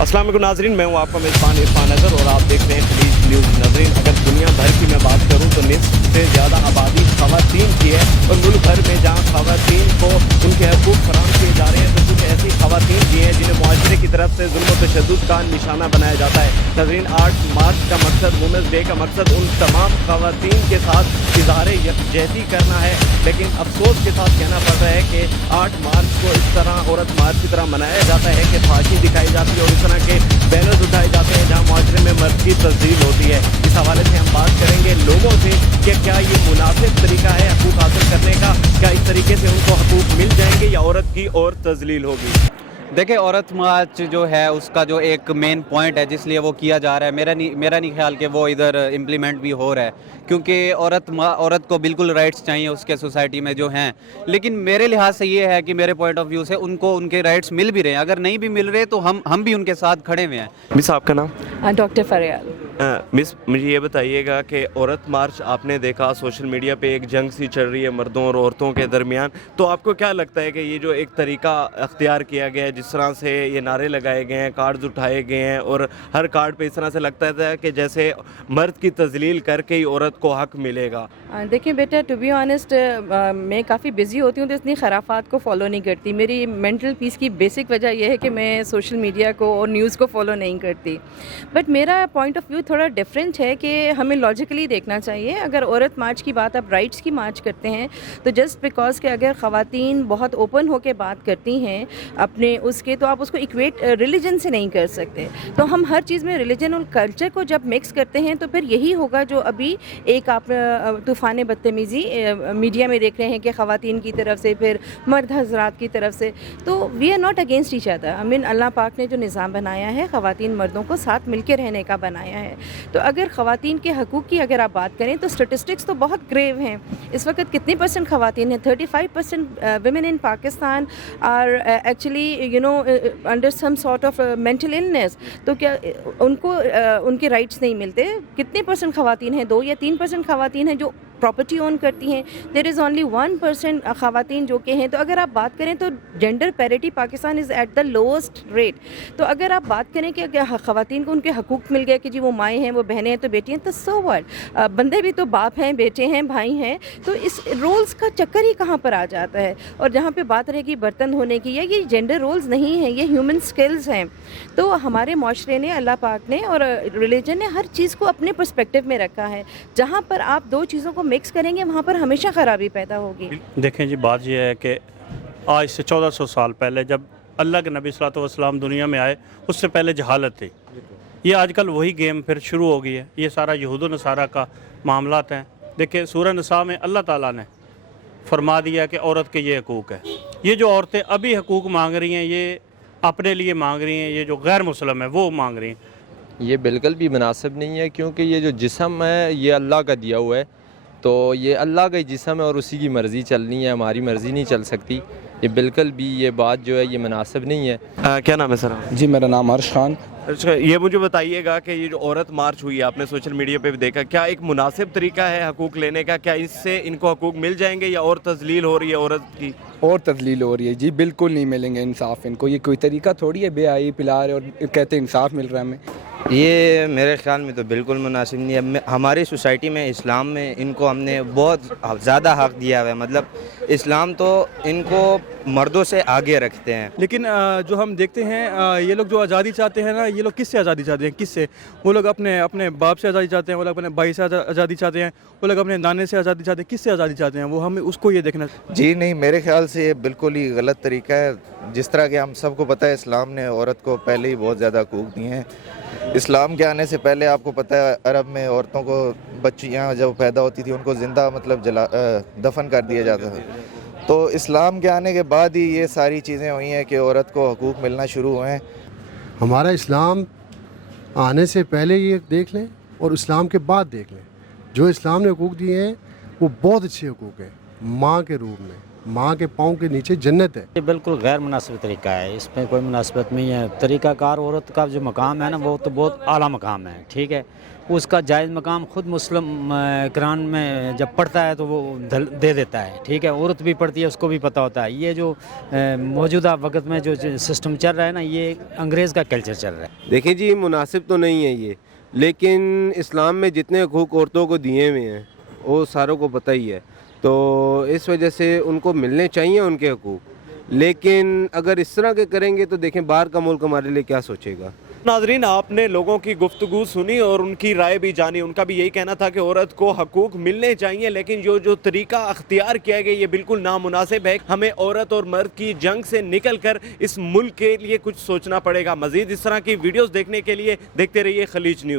अस्सलाम वालेकुम नाज़रीन, मैं हूँ आपका मेज़बान इरफान अज़हर और आप देख रहे हैं खलीज न्यूज़। नाज़रीन, अगर दुनिया भर की मैं बात करूँ तो निस्फ से ज़्यादा आबादी ख़वातीन की है और मुल्क भर में जहाँ ख़वातीन को उनके हकूक़ फराहम किए जा रहे हैं तो कुछ ऐसी ख़वातीन भी हैं जिन्हें मुआशरे की तरफ से ज़ुल्म व तशद्दुद का निशाना बनाया जाता है। नाज़रीन, 8 मार्च का मकसद, वुमेंस डे का मकसद उन तमाम ख़वातीन के साथ इज़हार यकजहती करना है, लेकिन अफसोस के साथ कहना पड़ रहा है कि 8 मार्च को इस तरह औरत मार्च की तरह मनाया जाता है कि फाशी दिखाई जाती है और इस तरह के बैनर्स उठाए जाते हैं जहां मुआशरे में मर्द की तस्दील होती है। इस हवाले से हम बात करेंगे लोगों से कि क्या ये मुनासिब तरीका है हकूक़ हासिल करने का, क्या इस तरीके से उनको हकूक़ मिल जाएंगे या औरत की और तजलील होगी। देखिए, औरत मार्च जो है उसका जो एक मेन पॉइंट है जिसलिए वो किया जा रहा है, मेरा नहीं ख्याल कि वो इधर इम्प्लीमेंट भी हो रहा है, क्योंकि औरत को बिल्कुल राइट्स चाहिए उसके सोसाइटी में जो हैं। लेकिन मेरे लिहाज से ये है कि मेरे पॉइंट ऑफ व्यू से उनको उनके राइट्स मिल भी रहे हैं, अगर नहीं भी मिल रहे तो हम भी उनके साथ खड़े हुए हैं। मिस, आपका नाम? डॉक्टर फरियाल। मिस, मुझे ये बताइएगा कि औरत मार्च आपने देखा सोशल मीडिया पे एक जंग सी चल रही है मर्दों और औरतों के दरमियान, तो आपको क्या लगता है कि ये जो एक तरीका अख्तियार किया गया है, जिस तरह से ये नारे लगाए गए हैं, कार्ड्स उठाए गए हैं और हर कार्ड पे इस तरह से लगता था कि जैसे मर्द की तजलील करके ही औरत को हक मिलेगा? देखिए बेटा, टू बी ऑनेस्ट, मैं काफ़ी बिजी होती हूँ तो इतनी खराफात को फॉलो नहीं करती। मेरी मेंटल पीस की बेसिक वजह यह है कि मैं सोशल मीडिया को और न्यूज़ को फॉलो नहीं करती। बट मेरा पॉइंट ऑफ व्यू थोड़ा डिफरेंट है कि हमें लॉजिकली देखना चाहिए। अगर औरत मार्च की बात, आप राइट्स की मार्च करते हैं, तो जस्ट बिकॉज कि अगर ख़वातीन बहुत ओपन होकर बात करती हैं अपने उसके, तो आप उसको इक्वेट रिलीजन से नहीं कर सकते। तो हम हर चीज़ में रिलीजन और कल्चर को जब मिक्स करते हैं तो फिर यही होगा जो अभी एक आप तूफ़ान बदतमीज़ी मीडिया में देख रहे हैं कि ख़वातीन की तरफ से, फिर मर्द हजरात की तरफ से। तो we are not against each other. I mean Allah पाक ने जो निज़ाम बनाया है ख़वातीन मर्दों को साथ मिलकर रहने का बनाया है। तो अगर ख़वातीन के हकूक़ की अगर आप बात करें तो स्टेटिस्टिक्स तो बहुत ग्रेव हैं। इस वक्त कितनी परसेंट ख़वातीन हैं? 35% women in Pakistan are actually under some sort of mental illness। तो क्या उनको उनके राइट्स नहीं मिलते? कितने परसेंट ख़वातीन हैं? 2 या 3% ख़वातीन हैं जो प्रॉपर्टी ओन करती हैं। देयर इज़ ओनली 1% ख़वातीन जो कि हैं। तो अगर आप बात करें तो gender parity Pakistan is at the lowest rate. तो अगर आप बात करें कि ख़वातीन को उनके हकूक़ मिल गए कि जी वो माएँ हैं, वो बहनें हैं, तो बेटी हैं, तो सो व्हाट? बंदे भी तो बाप हैं, बेटे हैं, भाई हैं। तो इस रोल्स का चक्कर ही कहाँ पर आ जाता है? और जहाँ पे बात रहेगी बर्तन धोने की, या ये जेंडर रोल्स नहीं हैं, ये ह्यूमन स्किल्स हैं। तो हमारे माशरे ने, अल्लाह पाक ने और रिलीजन ने हर चीज़ को अपने पर्सपेक्टिव में रखा है। जहाँ पर आप दो चीज़ों को मिक्स करेंगे वहाँ पर हमेशा ख़राबी पैदा होगी। देखें जी, बात यह है कि आज से 1400 साल पहले जब अल्लाह के नबी सल्लल्लाहु अलैहि वसल्लम दुनिया में आए, उससे पहले जहालत थी। ये आजकल वही गेम फिर शुरू हो गई है। ये सारा यहूद व नसारा का मामलात हैं। देखिए, सूरह निसा में अल्लाह ताला ने फरमा दिया कि औरत के ये हकूक़ है। ये जो औरतें अभी हकूक़ मांग रही हैं, ये अपने लिए मांग रही हैं, ये जो गैर मुस्लिम है वो मांग रही हैं। ये बिल्कुल भी मुनासिब नहीं है, क्योंकि ये जो जिस्म है ये अल्लाह का दिया हुआ है। तो ये अल्लाह का ही जिस्म है और उसी की मर्ज़ी चलनी है, हमारी मर्ज़ी नहीं चल सकती। ये बिल्कुल भी ये बात जो है ये मुनासिब नहीं है। क्या नाम है सर? जी, मेरा नाम अर्श खान। अच्छा, ये मुझे बताइएगा कि ये जो औरत मार्च हुई है, आपने सोशल मीडिया पे भी देखा, क्या एक मुनासिब तरीका है हकूक़ लेने का? क्या इससे इनको हकूक़ मिल जाएंगे या और तजलील हो रही है औरत की? और तजलील हो रही है जी, बिल्कुल नहीं मिलेंगे इंसाफ इनको। ये कोई तरीका थोड़ी है, बेआई पिला रहे और कहते इंसाफ मिल रहा है हमें। ये मेरे ख्याल में तो बिल्कुल मुनासिब नहीं है। हमारी सोसाइटी में, इस्लाम में इनको हमने बहुत ज़्यादा हक़ दिया हुआ है। मतलब इस्लाम तो इनको मर्दों से आगे रखते हैं। लेकिन जो हम देखते हैं, ये लोग जो आज़ादी चाहते हैं ना, ये लोग किससे आज़ादी चाहते हैं? किससे? वो लोग अपने बाप से आज़ादी चाहते हैं, वो लोग अपने भाई से आज़ादी चाहते हैं, वो लोग अपने नाने से आज़ादी चाहते हैं। किससे आज़ादी चाहते हैं? वो हमें उसको ये देखना। जी नहीं, मेरे ख्याल से ये बिल्कुल ही गलत तरीका है। जिस तरह कि हम सबको पता है, इस्लाम ने औरत को पहले ही बहुत ज़्यादा हकूक़ दिए हैं। इस्लाम के आने से पहले आपको पता है अरब में औरतों को, बच्चियाँ जब पैदा होती थी उनको ज़िंदा मतलब दफन कर दिया जाता था। तो इस्लाम के आने के बाद ही ये सारी चीज़ें हुई हैं कि औरत को हकूक़ मिलना शुरू हुए हैं। हमारा इस्लाम आने से पहले ये देख लें और इस्लाम के बाद देख लें, जो इस्लाम ने हकूक़ दिए हैं वो बहुत अच्छे हकूक़ हैं। माँ के रूप में, माँ के पाँव के नीचे जन्नत है। ये बिल्कुल गैर मुनासिब तरीका है, इसमें कोई मुनासिबत नहीं है। तरीक़ाकार औरत का जो मकाम है ना, वो तो बहुत आला मकाम है, ठीक है। اس کا جائز مقام خود مسلم قرآن میں جب پڑھتا ہے تو وہ دے دیتا ہے، ٹھیک ہے، عورت بھی پڑھتی ہے، اس کو بھی پتہ ہوتا ہے. یہ جو موجودہ وقت میں جو سسٹم چل رہا ہے نا، یہ انگریز کا کلچر چل رہا ہے. دیکھیں جی، مناسب تو نہیں ہے یہ، لیکن اسلام میں جتنے حقوق عورتوں کو دیے ہوئے ہیں وہ ساروں کو پتہ ہی ہے، تو اس وجہ سے ان کو ملنے چاہیے ان کے حقوق. لیکن اگر اس طرح کے کریں گے تو دیکھیں باہر کا ملک ہمارے لیے کیا سوچے گا. ناظرین، آپ نے لوگوں کی گفتگو سنی اور ان کی رائے بھی جانی. ان کا بھی یہی کہنا تھا کہ عورت کو حقوق ملنے چاہیے، لیکن جو طریقہ اختیار کیا گیا یہ بالکل نامناسب ہے. ہمیں عورت اور مرد کی جنگ سے نکل کر اس ملک کے لیے کچھ سوچنا پڑے گا. مزید اس طرح کی ویڈیوز دیکھنے کے لیے دیکھتے رہیے خلیج نیوز.